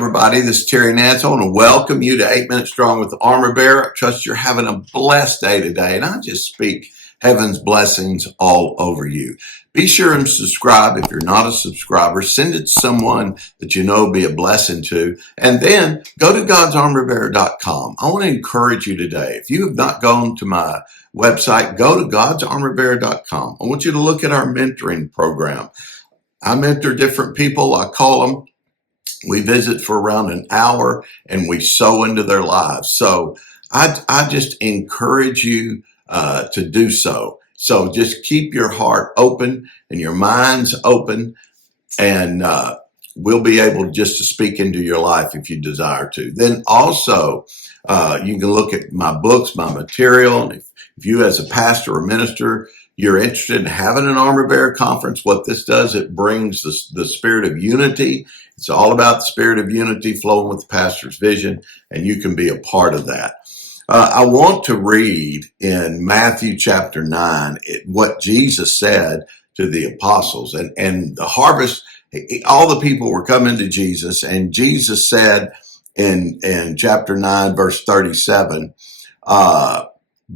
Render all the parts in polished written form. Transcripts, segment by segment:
everybody. This is Terry Nance. I want to welcome you to 8 Minutes Strong with the Armor Bearer. I trust you're having a blessed day today, and I just speak heaven's blessings all over you. Be sure and subscribe if you're not a subscriber. Send it to someone that you know will be a blessing to, and then go to godsarmorbearer.com. I want to encourage you today. If you have not gone to my website, go to godsarmorbearer.com. I want you to look at our mentoring program. I mentor different people. I call them. We visit for around an hour and we sow into their lives. So I just encourage you to do so. So just keep your heart open and your minds open, and we'll be able just to speak into your life if you desire to. Then also, you can look at my books, my material. And if you as a pastor or minister, you're interested in having an Armor Bearer conference, what this does, it brings the spirit of unity. It's all about the spirit of unity flowing with the pastor's vision, and you can be a part of that. I want to read in Matthew chapter 9 what Jesus said to the apostles. And the harvest, all the people were coming to Jesus, and Jesus said in chapter 9, verse 37, the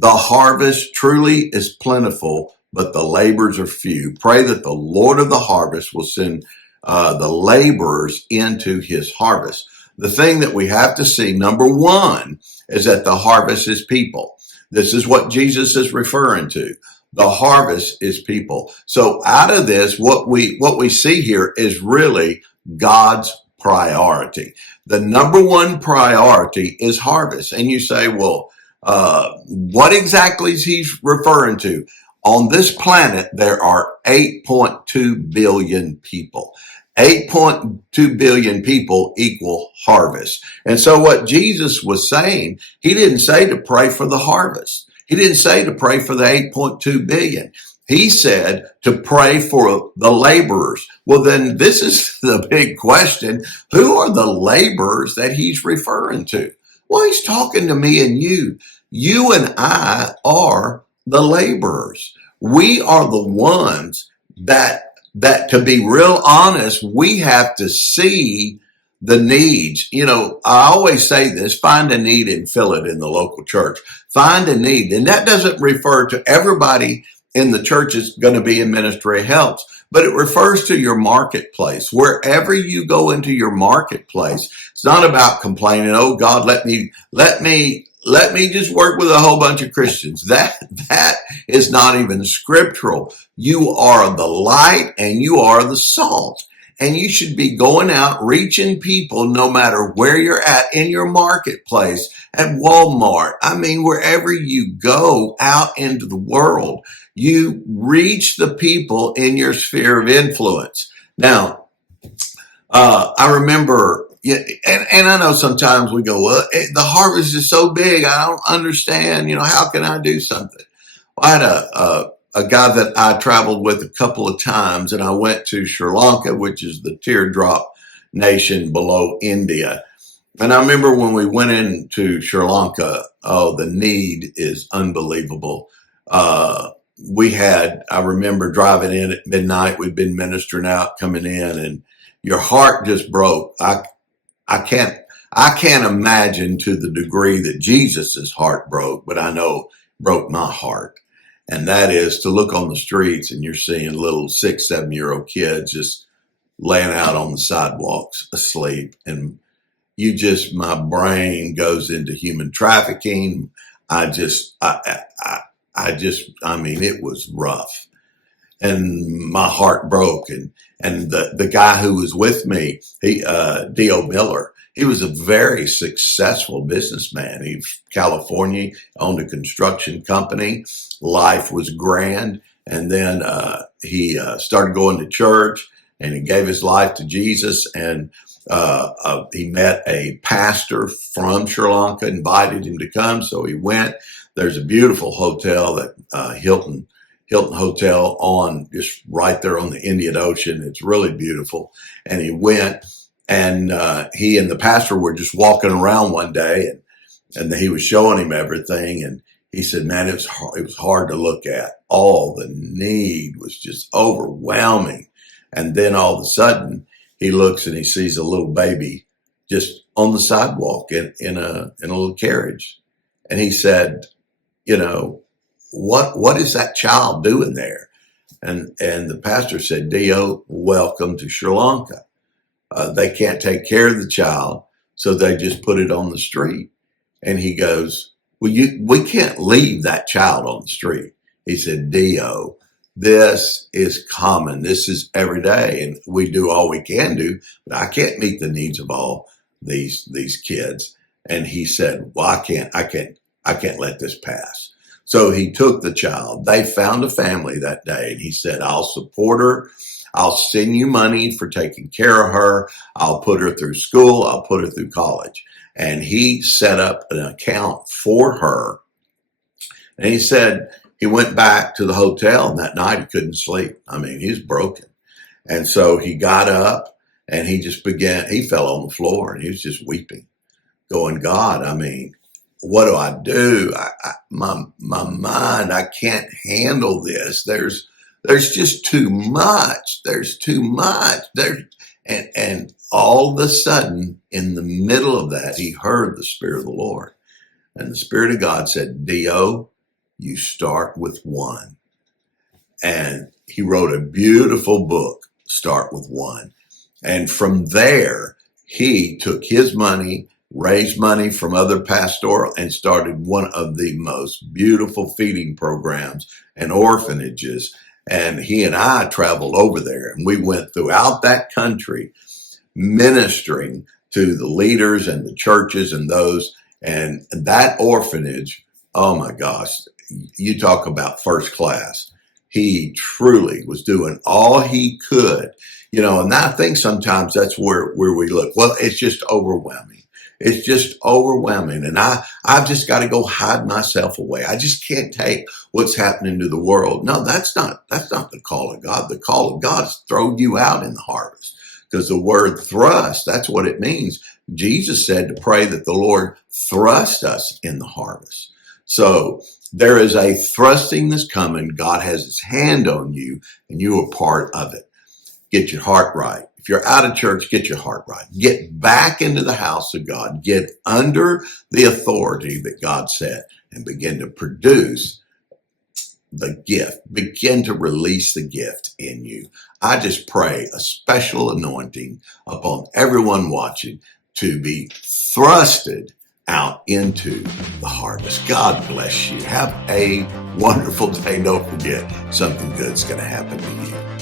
harvest truly is plentiful, but the laborers are few. Pray that the Lord of the harvest will send the laborers into his harvest. The thing that we have to see, number one, is that the harvest is people. This is what Jesus is referring to. The harvest is people. So out of this, what we see here is really God's priority. The number one priority is harvest. And you say, well, what exactly is he referring to? On this planet, there are 8.2 billion people. 8.2 billion people equal harvest. And so what Jesus was saying, he didn't say to pray for the harvest. He didn't say to pray for the 8.2 billion. He said to pray for the laborers. Well, then this is the big question. Who are the laborers that he's referring to? Well, he's talking to me and you. You and I are the laborers. We are the ones that to be real honest, we have to see the needs. You know, I always say this, find a need and fill it in the local church. Find a need. And that doesn't refer to everybody in the church is going to be in ministry of helps, but it refers to your marketplace. Wherever you go into your marketplace, it's not about complaining, oh God, let me just work with a whole bunch of Christians. That is not even scriptural. You are the light and you are the salt. And you should be going out, reaching people no matter where you're at in your marketplace, at Walmart. I mean, wherever you go out into the world, you reach the people in your sphere of influence. Now, I remember, and I know sometimes we go, well, the harvest is so big, I don't understand, how can I do something? Well, I had a guy that I traveled with a couple of times, and I went to Sri Lanka, which is the teardrop nation below India. And I remember when we went into Sri Lanka, oh, the need is unbelievable. I remember driving in at midnight, we'd been ministering out, coming in, and your heart just broke. I can't imagine to the degree that Jesus's heart broke, but I know broke my heart. And that is to look on the streets and you're seeing little 6, 7-year-old kids just laying out on the sidewalks asleep. And my brain goes into human trafficking. I mean, it was rough. And my heart broke. And the guy who was with me, D.O. Miller, he was a very successful businessman. He was California, owned a construction company. Life was grand. And then he started going to church, and he gave his life to Jesus. And he met a pastor from Sri Lanka, invited him to come. So he went. There's a beautiful hotel that Hilton Hotel on just right there on the Indian Ocean. It's really beautiful. And he went, and he and the pastor were just walking around one day, and he was showing him everything. And he said, man, it was hard to look at. All the need was just overwhelming. And then all of a sudden he looks and he sees a little baby just on the sidewalk in a little carriage. And he said, you know, what is that child doing there? And the pastor said, Dio, welcome to Sri Lanka. They can't take care of the child, so they just put it on the street. And he goes, well, we can't leave that child on the street. He said, Dio, this is common. This is every day. And we do all we can do, but I can't meet the needs of all these kids. And he said, well, I can't let this pass. So he took the child. They found a family that day, and he said, I'll support her. I'll send you money for taking care of her. I'll put her through school. I'll put her through college. And he set up an account for her. And he said he went back to the hotel, and that night he couldn't sleep. I mean, he was broken. And so he got up and he fell on the floor and he was just weeping, going, God, I mean, what do I do? My mind, I can't handle this. There's just too much. There's too much. And all of a sudden, in the middle of that, he heard the Spirit of the Lord. And the Spirit of God said, Dio, you start with one. And he wrote a beautiful book, Start with One. And from there, he took his money, raised money from other pastoral, and started one of the most beautiful feeding programs and orphanages. And he and I traveled over there, and we went throughout that country ministering to the leaders and the churches and those. And that orphanage, oh my gosh, you talk about first class. He truly was doing all he could, and I think sometimes that's where we look. Well, it's just overwhelming. It's just overwhelming. And I've just got to go hide myself away. I just can't take what's happening to the world. No, that's not the call of God. The call of God is throw you out in the harvest, because the word thrust, that's what it means. Jesus said to pray that the Lord thrust us in the harvest. So there is a thrusting that's coming. God has his hand on you, and you are part of it. Get your heart right. If you're out of church, get your heart right. Get back into the house of God. Get under the authority that God set and begin to produce the gift. Begin to release the gift in you. I just pray a special anointing upon everyone watching to be thrusted out into the harvest. God bless you. Have a wonderful day. Don't forget, something good's going to happen to you.